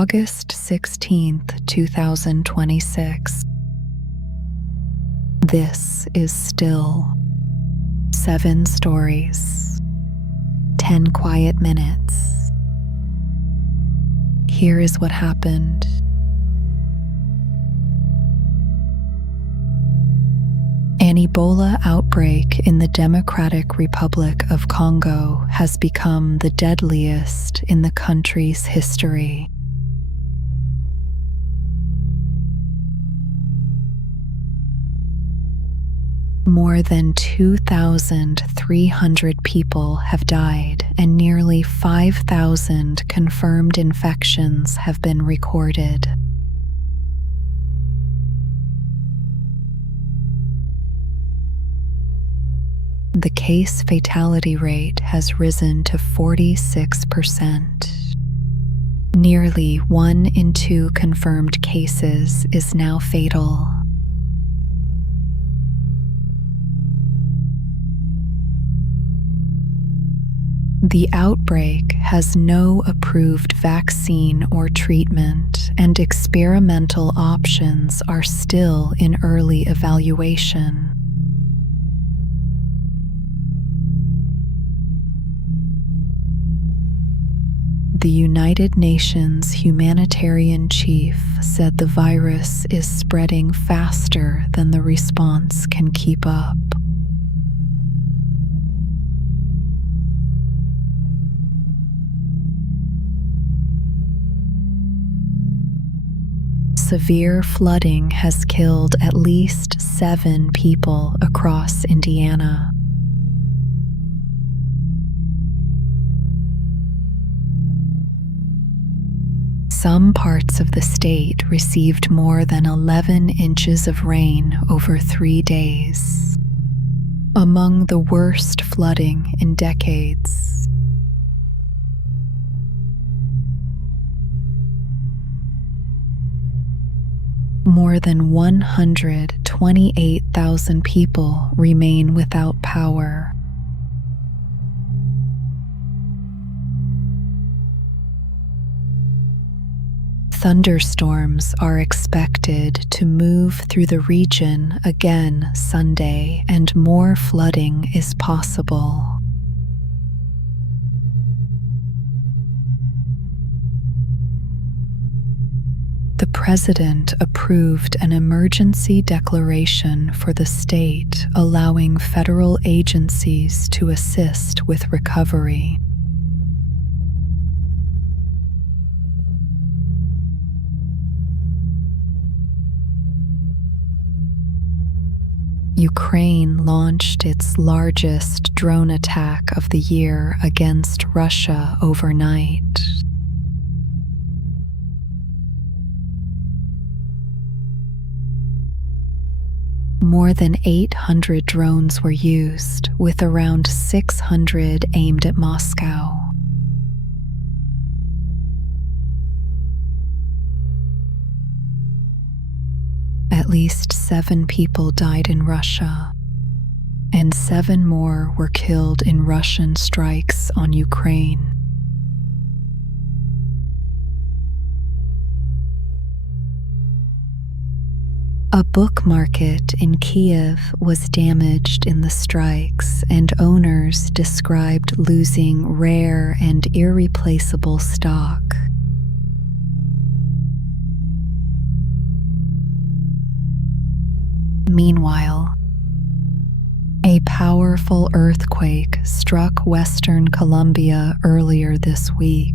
August 16th, 2026. This is still 7 stories, 10 quiet minutes. Here is what happened. An Ebola outbreak in the Democratic Republic of Congo has become the deadliest in the country's history. More than 2,300 people have died and nearly 5,000 confirmed infections have been recorded. The case fatality rate has risen to 46%. Nearly 1 in 2 confirmed cases is now fatal. The outbreak has no approved vaccine or treatment, and experimental options are still in early evaluation. The United Nations humanitarian chief said the virus is spreading faster than the response can keep up. Severe flooding has killed at least 7 people across Indiana. Some parts of the state received more than 11 inches of rain over 3 days, among the worst flooding in decades. More than 128,000 people remain without power. Thunderstorms are expected to move through the region again Sunday, and more flooding is possible. The president approved an emergency declaration for the state, allowing federal agencies to assist with recovery. Ukraine launched its largest drone attack of the year against Russia overnight. More than 800 drones were used, with around 600 aimed at Moscow. At least 7 people died in Russia, and 7 more were killed in Russian strikes on Ukraine. A book market in Kiev was damaged in the strikes, and owners described losing rare and irreplaceable stock. Meanwhile, a powerful earthquake struck western Colombia earlier this week.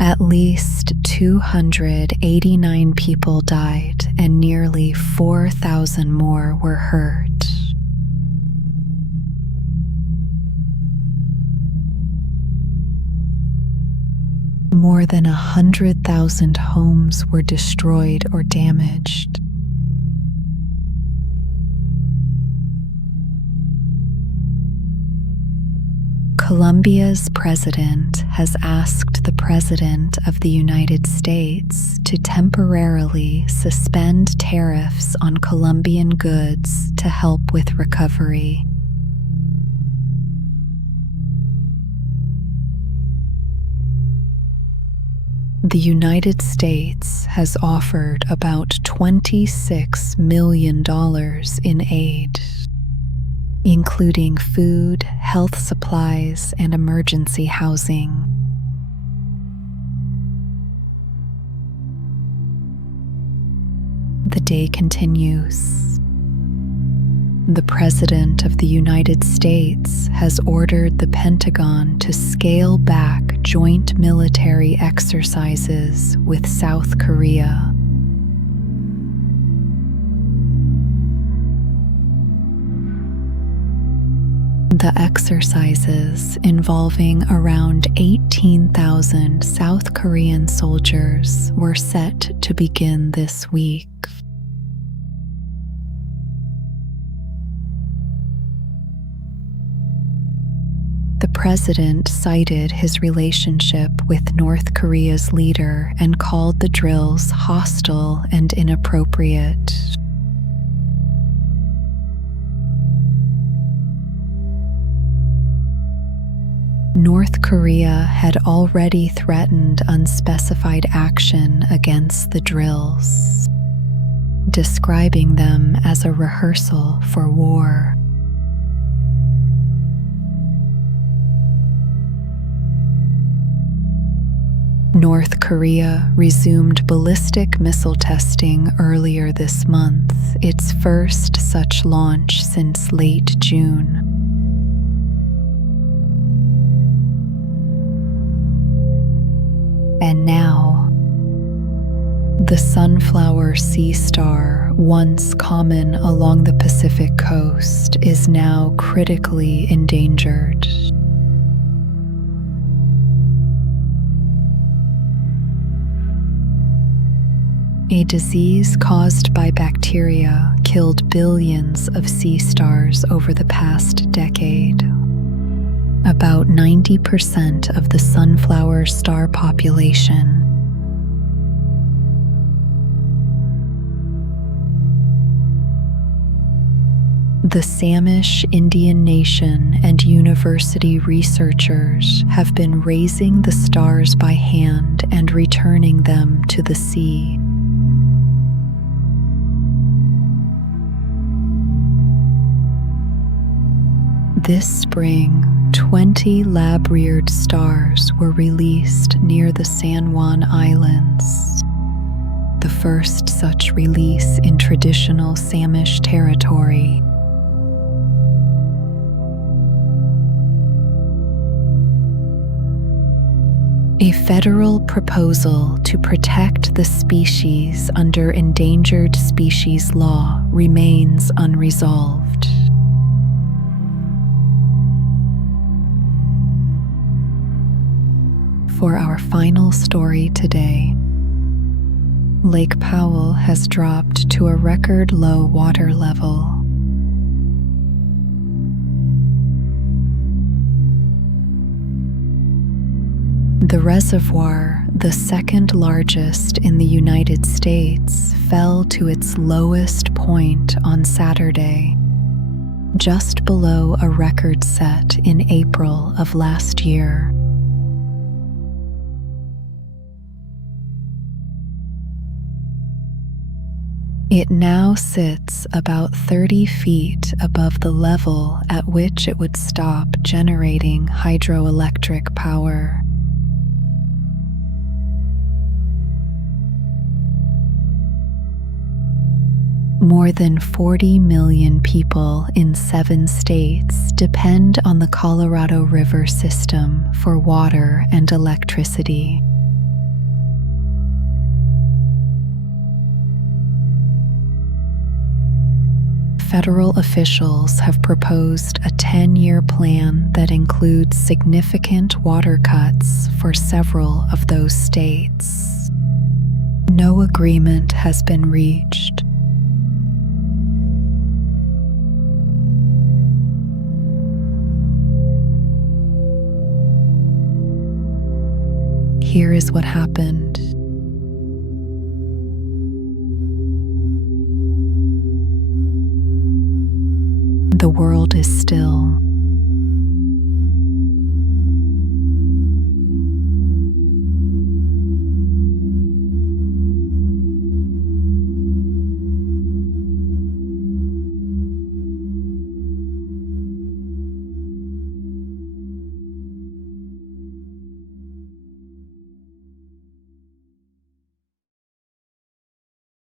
At least 289 people died and nearly 4,000 more were hurt. More than 100,000 homes were destroyed or damaged. Colombia's president has asked the President of the United States to temporarily suspend tariffs on Colombian goods to help with recovery. The United States has offered about $26 million in aid, including food, health supplies, and emergency housing. The day continues. The President of the United States has ordered the Pentagon to scale back joint military exercises with South Korea. The exercises, involving around 18,000 South Korean soldiers, were set to begin this week. The president cited his relationship with North Korea's leader and called the drills hostile and inappropriate. North Korea had already threatened unspecified action against the drills, describing them as a rehearsal for war. North Korea resumed ballistic missile testing earlier this month, its first such launch since late June. And now, the sunflower sea star, once common along the Pacific coast, is now critically endangered. A disease caused by bacteria killed billions of sea stars over the past decade. About 90% of the sunflower star population. The Samish Indian Nation and university researchers have been raising the stars by hand and returning them to the sea. This spring, 20 lab-reared stars were released near the San Juan Islands, the first such release in traditional Samish territory. A federal proposal to protect the species under endangered species law remains unresolved. For our final story today, Lake Powell has dropped to a record low water level. The reservoir, the second largest in the United States, fell to its lowest point on Saturday, just below a record set in April of last year. It now sits about 30 feet above the level at which it would stop generating hydroelectric power. More than 40 million people in 7 states depend on the Colorado River system for water and electricity. Federal officials have proposed a 10-year plan that includes significant water cuts for several of those states. No agreement has been reached. Here is what happened. The world is still.